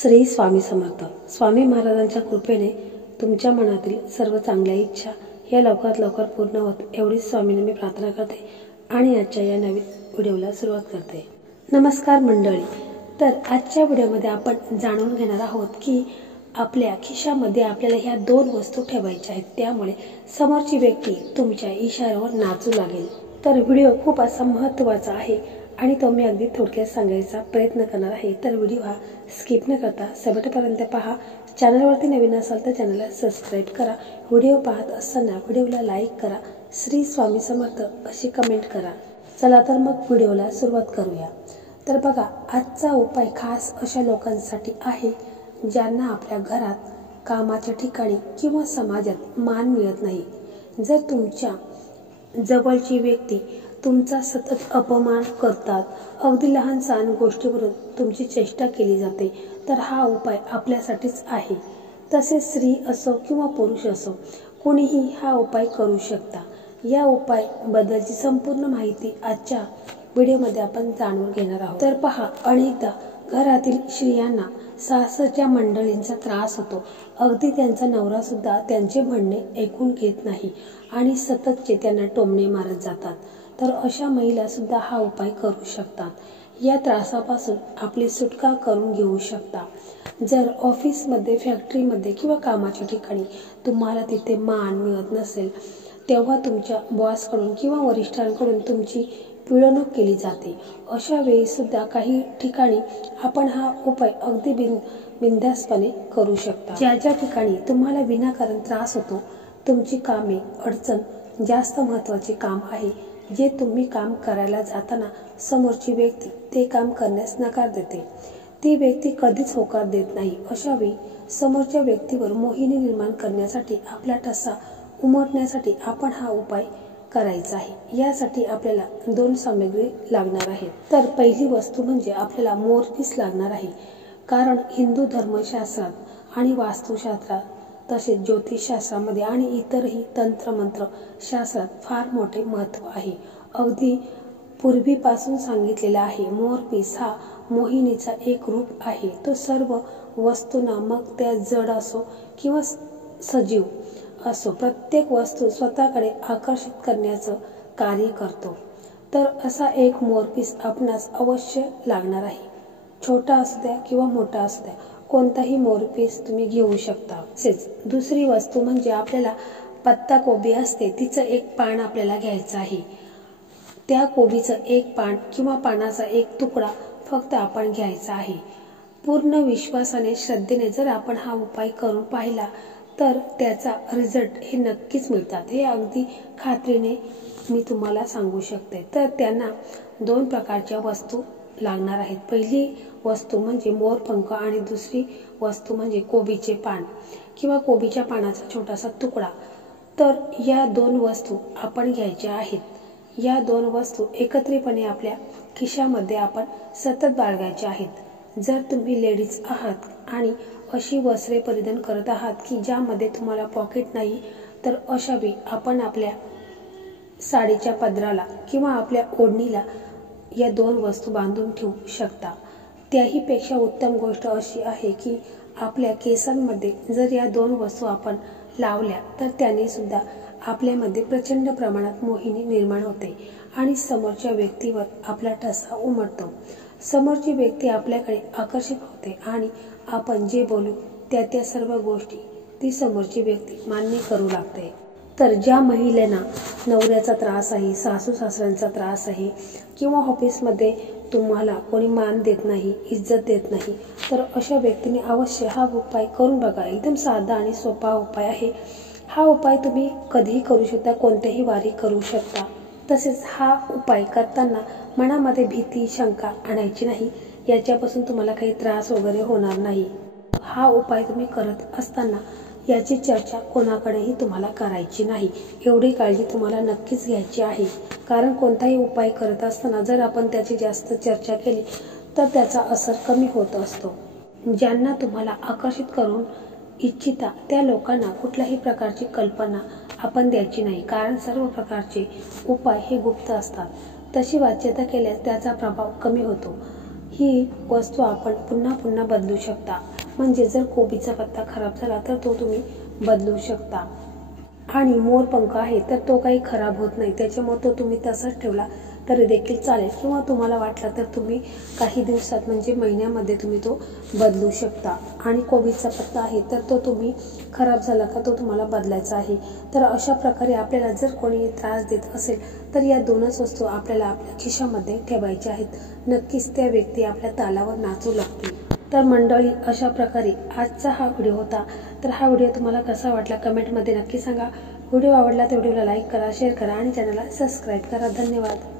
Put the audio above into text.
श्री स्वामी समर्थ. स्वामी महाराजांच्या कृपेने तुमच्या मनातील सर्व चांगल्या इच्छा या लवकरात लवकर पूर्ण होत एवढीच स्वामींना मी प्रार्थना करते आणि आजच्या या नवीन व्हिडिओला सुरुवात करते. नमस्कार मंडळी. तर आजच्या व्हिडिओमध्ये आपण जाणून घेणार आहोत की आपल्या खिशामध्ये आपल्याला ह्या दोन वस्तू ठेवायच्या आहेत, त्यामुळे समोरची व्यक्ती तुमच्या इशाऱ्यावर नाचू लागेल. तर व्हिडिओ खूप असा महत्त्वाचा आहे आणि तो मी अगदी थोडक्यात सांगायचा प्रयत्न करणार आहे. तर व्हिडिओ हा स्किप न करता शेवटपर्यंत पहा. चॅनलवरती नवीन असाल तर चॅनलला सबस्क्राईब करा. व्हिडिओ पाहत असताना व्हिडिओला लाईक करा. श्री स्वामी समर्थ अशी कमेंट करा. चला तर मग व्हिडिओला सुरुवात करूया. तर बघा, आजचा उपाय खास अशा लोकांसाठी आहे ज्यांना आपल्या घरात, कामाच्या ठिकाणी किंवा समाजात मान मिळत नाही. जर तुमच्या जवळची व्यक्ती तुमचा सतत अपमान करतात, अगदी लहान सहान गोष्टीवरून तुमची चेष्टा केली जाते, तर हा उपाय आपल्यासाठीच आहे. तसेच स्त्री असो किंवा पुरुष असो, कोणीही हा उपाय करू शकता. या उपाय बद्दलची संपूर्ण माहिती आजच्या व्हिडिओमध्ये आपण जाणून घेणार आहोत. तर पहा, अनेकदा घरातील स्त्रियांना सासरच्या मंडळींचा त्रास होतो. अगदी त्यांचा नवरा सुद्धा त्यांचे म्हणणे ऐकून घेत नाही आणि सततचे त्यांना टोमणे मारत जातात. तर अशा महिला सुद्धा हा उपाय करू शकतात. या त्रासापासून आपली सुटका करून घेऊ शकता. जर ऑफिसमध्ये, फॅक्टरीमध्ये किंवा कामाच्या ठिकाणी तुम्हाला तिथे मान मिळत नसेल, तेव्हा तुमच्या बॉसकडून किंवा वरिष्ठांकडून तुमची पिळवणूक केली जाते. अशा वेळी सुद्धा काही ठिकाणी आपण हा उपाय अगदी बिनधास्तपणे करू शकता. ज्या ज्या ठिकाणी तुम्हाला विनाकारण त्रास होतो, तुमची कामे, अडचण, जास्त महत्त्वाचे काम आहे जे तुम्ही काम करायला जाताना समोरची व्यक्ती ते काम करण्यास नकार देते, ती व्यक्ती कधीच होकार देत नाही. अशा वेळी समोरच्या व्यक्तीवर मोहिनी निर्माण करण्यासाठी, आपला ठसा उमटण्यासाठी आपण हा उपाय करायचा आहे. यासाठी आपल्याला दोन सामग्री लागणार आहेत. तर पहिली वस्तू म्हणजे आपल्याला मोरपीस लागणार आहे. कारण हिंदू धर्मशास्त्रात आणि वास्तुशास्त्रात, तसेच ज्योतिषशास्त्रामध्ये आणि इतरही तंत्रमंत्र शास्त्रात फार मोठे महत्त्व आहे. अगदी पूर्वीपासून सांगितलेला आहे. मोरपीस हा मोहिनीचा एक रूप आहे. तो सर्व वस्तूंना, मग त्या जड असो किंवा सजीव असो, प्रत्येक वस्तू स्वतःकडे आकर्षित करण्याचं कार्य करतो. तर असा एक मोरपीस आपणास अवश्य लागणार आहे. छोटा असू द्या किंवा मोठा असू द्या, कोणताही मोरपीस तुम्ही घेऊ शकता. तसेच दुसरी वस्तू म्हणजे आपल्याला पत्ता कोबी असते, तिचं एक पान आपल्याला घ्यायचं आहे. त्या कोबीचं एक पान किंवा पानाचा एक तुकडा फक्त आपण घ्यायचा आहे. पूर्ण विश्वासाने, श्रद्धेने जर आपण हा उपाय करून पाहिला तर त्याचा रिझल्ट हे नक्कीच मिळतात. हे अगदी खात्रीने मी तुम्हाला सांगू शकते. तर त्यांना दोन प्रकारच्या वस्तू लागणार आहेत. पहिली वस्तू म्हणजे मोरपंख आणि दुसरी वस्तू म्हणजे कोबीचे पान किंवा कोबीच्या पानाचा छोटासा तुकडा. तर या दोन वस्तू आपण घ्यायच्या आहेत. या दोन वस्तू एकत्रितपणे आपल्या खिशामध्ये आपण सतत बाळगायच्या आहेत. जर तुम्ही लेडीज आहात आणि अशी वस्त्रे परिधान करत आहात की ज्यामध्ये तुम्हाला पॉकेट नाही, तर अशा वेळी आपण आपल्या साडीच्या पदराला किंवा आपल्या ओढणीला या दोन वस्तू बांधून ठेवू शकता. त्याहीपेक्षा उत्तम गोष्ट अशी आहे की आपल्या केसांमध्ये जर या दोन वस्तू आपण लावल्या तर त्याने सुद्धा आपल्यामध्ये प्रचंड प्रमाणात मोहिनी निर्माण होते आणि समोरच्या व्यक्तीवर आपला ठसा उमटतो. समोरची व्यक्ती आपल्याकडे आकर्षित होते आणि आपण जे बोलू त्या सर्व गोष्टी ती समोरची व्यक्ती मान्य करू लागते. तर ज्या महिलांना नवऱ्याचा त्रास आहे, सासू सासऱ्यांचा त्रास आहे किंवा ऑफिसमध्ये तुम्हाला कोणी मान देत नाही, इज्जत देत नाही, तर अशा व्यक्तीने अवश्य हा उपाय करून बघा. एकदम साधा आणि सोपा उपाय आहे. हा उपाय तुम्ही कधीही करू शकता, कोणत्याही वारी करू शकता. तसेच हा उपाय करताना मनामध्ये भीती, शंका आणायची नाही. याच्यापासून तुम्हाला काही त्रास वगैरे होणार नाही. हा उपाय तुम्ही करत असताना याची चर्चा कोणाकडेही तुम्हाला करायची नाही. एवढी काळजी तुम्हाला नक्कीच घ्यायची आहे. कारण कोणताही उपाय करत असताना जर आपण त्याची जास्त चर्चा केली तर त्याचा असर कमी होत असतो. ज्यांना तुम्हाला आकर्षित करून इच्छिता त्या लोकांना कुठल्याही प्रकारची कल्पना आपण द्यायची नाही. कारण सर्व प्रकारचे उपाय हे गुप्त असतात. तशी वाच्यता केल्यास त्याचा प्रभाव कमी होतो. ही वस्तू आपण पुन्हा पुन्हा बदलू शकता। म्हणजे जर कोबीचा पत्ता खराब झाला तर तो तुम्ही बदलू शकता। आणि मोरपंख आहे तर तो काही खराब होत नाही, त्याच्यामुळे तो तुम्ही तसाच ठेवला तरी देखील चालेल, किंवा तुम्हाला वाटलं तर तुम्ही काही दिवसात म्हणजे महिन्यामध्ये तुम्ही तो बदलू शकता। आणि कोबीचा पत्ता आहे तर तो तुम्ही खराब झाला का तो तुम्हाला बदलायचा आहे। तर अशा प्रकारे आपल्याला जर कोणी त्रास देत असेल तर या दोनच वस्तू आपल्याला आपल्या खिशामध्ये ठेवायच्या आहेत। नक्कीच त्या व्यक्ती आपल्या तालावर नाचू लागतील। तर मंडळी, अशा प्रकारे आजचा हा व्हिडिओ होता। तर हा व्हिडिओ तुम्हाला कसा वाटला कमेंटमध्ये नक्की सांगा। व्हिडिओ आवडला तर व्हिडिओला लाईक करा, शेअर करा आणि चॅनलला सबस्क्राईब करा। धन्यवाद।